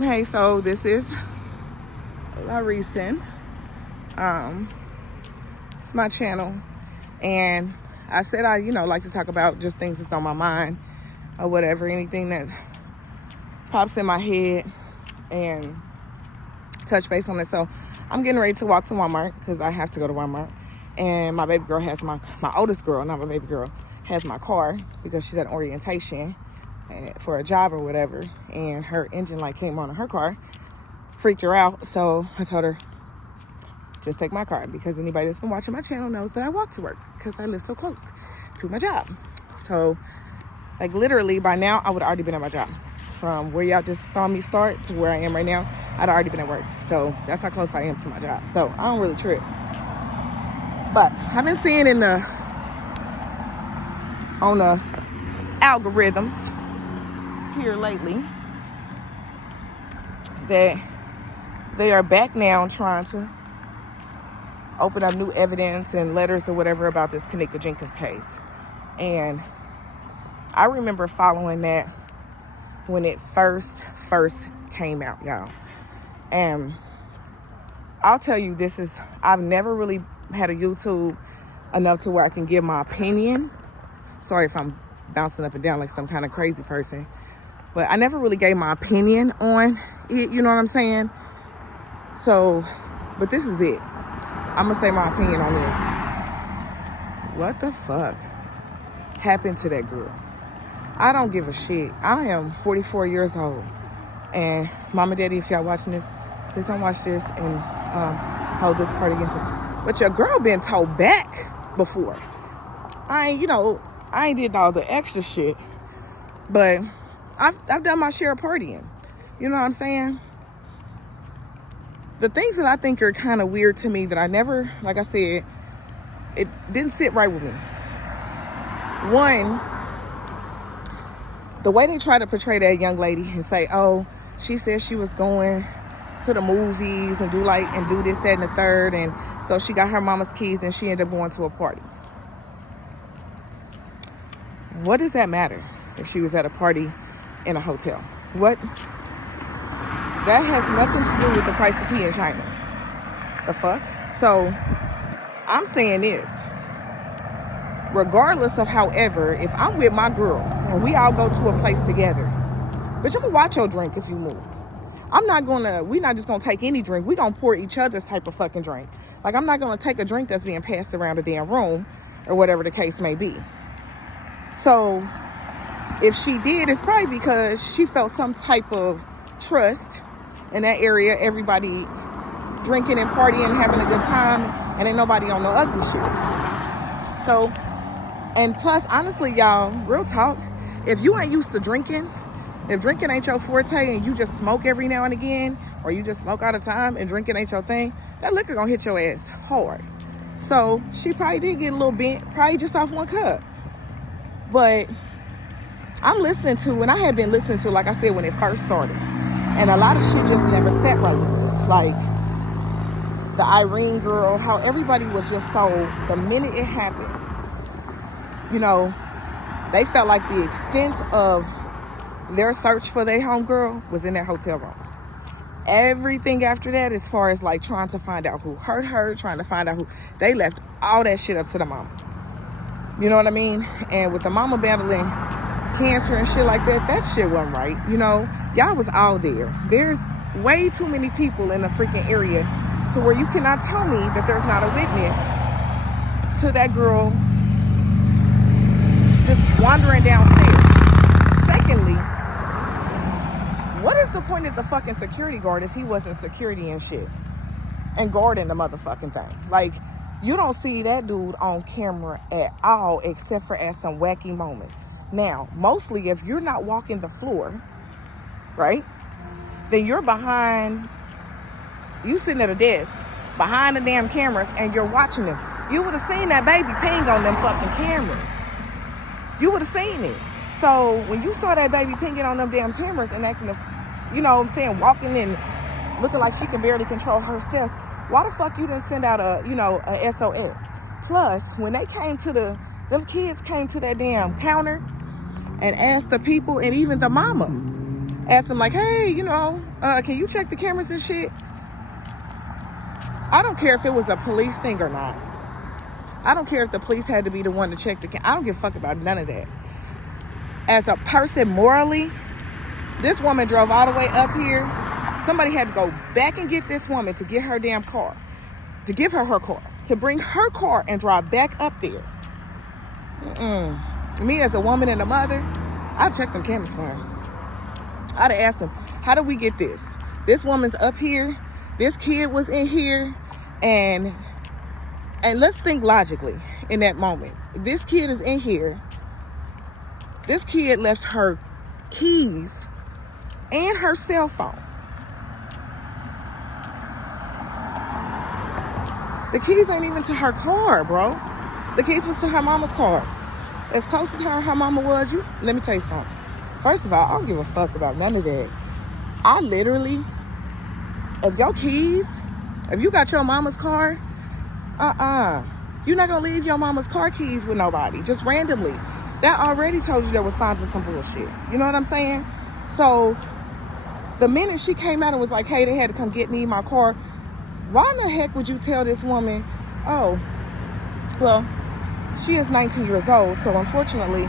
Hey, so this is Larison. It's my channel, and I said I, like to talk about just things that's on my mind or whatever, anything that pops in my head, and touch base on it. So I'm getting ready to walk to Walmart because I have to go to Walmart, and my baby girl has my oldest girl, not my baby girl, has my car because she's at orientation for a job or whatever, and her engine light came on in her car, freaked her out. So I told her, just take my car, because anybody that's been watching my channel knows that I walk to work because I live so close to my job. So like literally by now I would have already been at my job. From where y'all just saw me start to where I am right now, I'd already been at work. So that's how close I am to my job. So I don't really trip. But I've been seeing on the algorithms here lately that they are back now trying to open up new evidence and letters or whatever about this Kenneka Jenkins case. And I remember following that when it first came out, y'all. And I'll tell you, I've never really had a YouTube enough to where I can give my opinion. Sorry if I'm bouncing up and down like some kind of crazy person, but I never really gave my opinion on it, you know what I'm saying? So, but this is it. I'm gonna say my opinion on this. What the fuck happened to that girl? I don't give a shit. I am 44 years old, and mom and daddy, if y'all watching this, please don't watch this and hold this part against you. But your girl been told back before. I ain't did all the extra shit, but I've done my share of partying. You know what I'm saying? The things that I think are kind of weird to me that I never, like I said, it didn't sit right with me. One, the way they try to portray that young lady and say, oh, she said she was going to the movies and do this, that, and the third, and so she got her mama's keys and she ended up going to a party. What does that matter if she was at a party in a hotel? What? That has nothing to do with the price of tea in China. The fuck? So I'm saying this. Regardless of, however, if I'm with my girls and we all go to a place together, bitch, I'm gonna watch your drink if you move. We're not just gonna take any drink. We're gonna pour each other's type of fucking drink. Like, I'm not gonna take a drink that's being passed around the damn room or whatever the case may be. So if she did, it's probably because she felt some type of trust in that area. Everybody drinking and partying, having a good time, and ain't nobody on no ugly shit. So, and plus, honestly, y'all, real talk, if you ain't used to drinking, if drinking ain't your forte and you just smoke every now and again, or you just smoke all the time and drinking ain't your thing, that liquor gonna hit your ass hard. So she probably did get a little bent, probably just off one cup. But I'm listening to, and I had been listening to, like I said, when it first started, and a lot of shit just never sat right with me. Like the Irene girl, how everybody was just so, the minute it happened, they felt like the extent of their search for their homegirl was in that hotel room. Everything after that, as far as like trying to find out who hurt her, trying to find out who, they left all that shit up to the mama. You know what I mean? And with the mama battling cancer and shit like that, that shit wasn't right. Y'all was all there. There's way too many people in the freaking area to where you cannot tell me that there's not a witness to that girl just wandering downstairs. Secondly, what is the point of the fucking security guard if he wasn't security and shit and guarding the motherfucking thing? Like, you don't see that dude on camera at all, except for at some wacky moments. Now, mostly if you're not walking the floor, right, then you're you sitting at a desk behind the damn cameras and you're watching them. You would have seen that baby ping on them fucking cameras. You would have seen it. So when you saw that baby pinging on them damn cameras and acting, walking in, looking like she can barely control her steps, why the fuck you didn't send out a SOS? Plus, when they came them kids came to that damn counter and asked the people, and even the mama asked them like, hey, you know, can you check the cameras and shit? I don't care if it was a police thing or not. I don't care if the police had to be the one to check the camera. I don't give a fuck about none of that. As a person morally, this woman drove all the way up here. Somebody had to go back and get this woman to get her damn car, to give her car, to bring her car and drive back up there. Me as a woman and a mother, I'd check them cameras for her. I'd have asked them, how do we get this? This woman's up here. This kid was in here. And let's think logically in that moment. This kid is in here. This kid left her keys and her cell phone. The keys ain't even to her car, bro. The keys was to her mama's car. As close as her mama was, let me tell you something. First of all, I don't give a fuck about none of that. I literally, if your keys, if you got your mama's car, you're not gonna leave your mama's car keys with nobody, just randomly. That already told you there was signs of some bullshit. You know what I'm saying? So the minute she came out and was like, hey, they had to come get me my car, why in the heck would you tell this woman, oh, well, she is 19 years old, so unfortunately,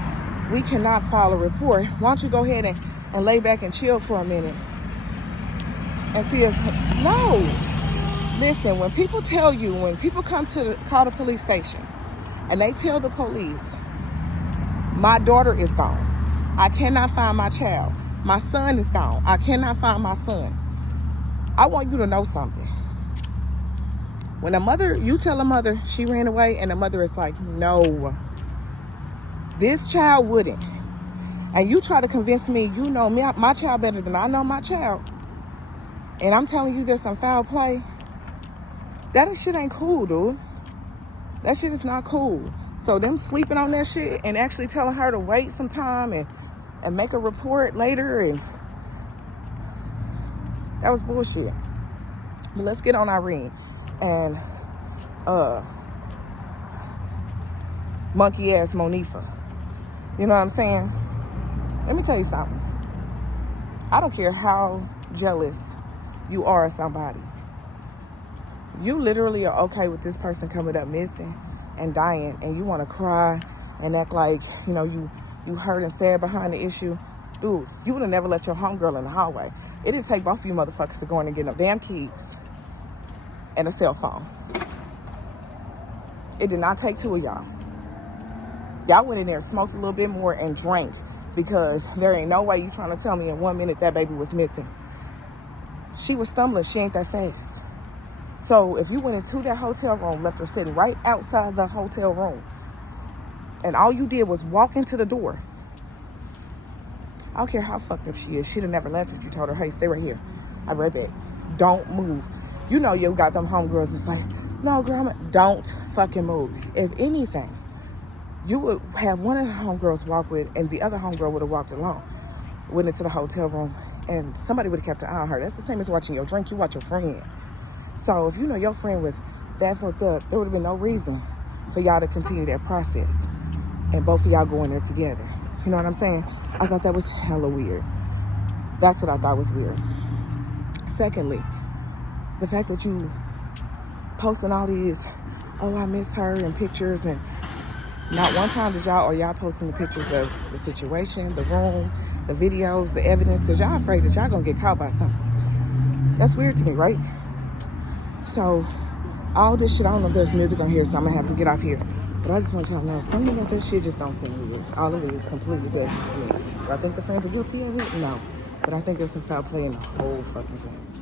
we cannot file a report. Why don't you go ahead and lay back and chill for a minute and see if, no. Listen, when people tell you, when people call the police station and they tell the police, my daughter is gone. I cannot find my child. My son is gone. I cannot find my son. I want you to know something. When you tell a mother she ran away and the mother is like, no, this child wouldn't. And you try to convince me, you know me, my child better than I know my child. And I'm telling you there's some foul play. That shit ain't cool, dude. That shit is not cool. So them sleeping on that shit and actually telling her to wait some time and make a report later, and that was bullshit. But let's get on Irene and monkey ass Monifa. You know what I'm saying? Let me tell you something. I don't care how jealous you are of somebody. You literally are okay with this person coming up missing and dying, and you want to cry and act like, you know, you hurt and sad behind the issue. Dude, you would have never left your homegirl in the hallway. It didn't take both of you motherfuckers to go in and get no damn keys and a cell phone. It did not take two of y'all. Y'all went in there, smoked a little bit more, and drank, because there ain't no way you trying to tell me in 1 minute that baby was missing. She was stumbling. She ain't that fast. So if you went into that hotel room, left her sitting right outside the hotel room, and all you did was walk into the door, I don't care how fucked up she is, she'd have never left if you told her, hey, stay right here. I'll be right back. Don't move. You know you got them homegirls. It's like, no, grandma, don't fucking move. If anything, you would have one of the homegirls walk with, and the other homegirl would have walked along, went into the hotel room, and somebody would have kept an eye on her. That's the same as watching your drink. You watch your friend. So if you know your friend was that fucked up, there would have been no reason for y'all to continue that process and both of y'all go in there together. You know what I'm saying? I thought that was hella weird. That's what I thought was weird. Secondly, the fact that you posting all these, oh, I miss her, and pictures, and not one time did y'all posting the pictures of the situation, the room, the videos, the evidence, because y'all afraid that y'all gonna get caught by something. That's weird to me, right? So all this shit, I don't know if there's music on here, so I'm gonna have to get off here. But I just want y'all to know, something about that shit just don't seem weird. All of it is completely dubious to me. Do I think the friends are guilty of it? No. But I think there's some foul play in the whole fucking thing.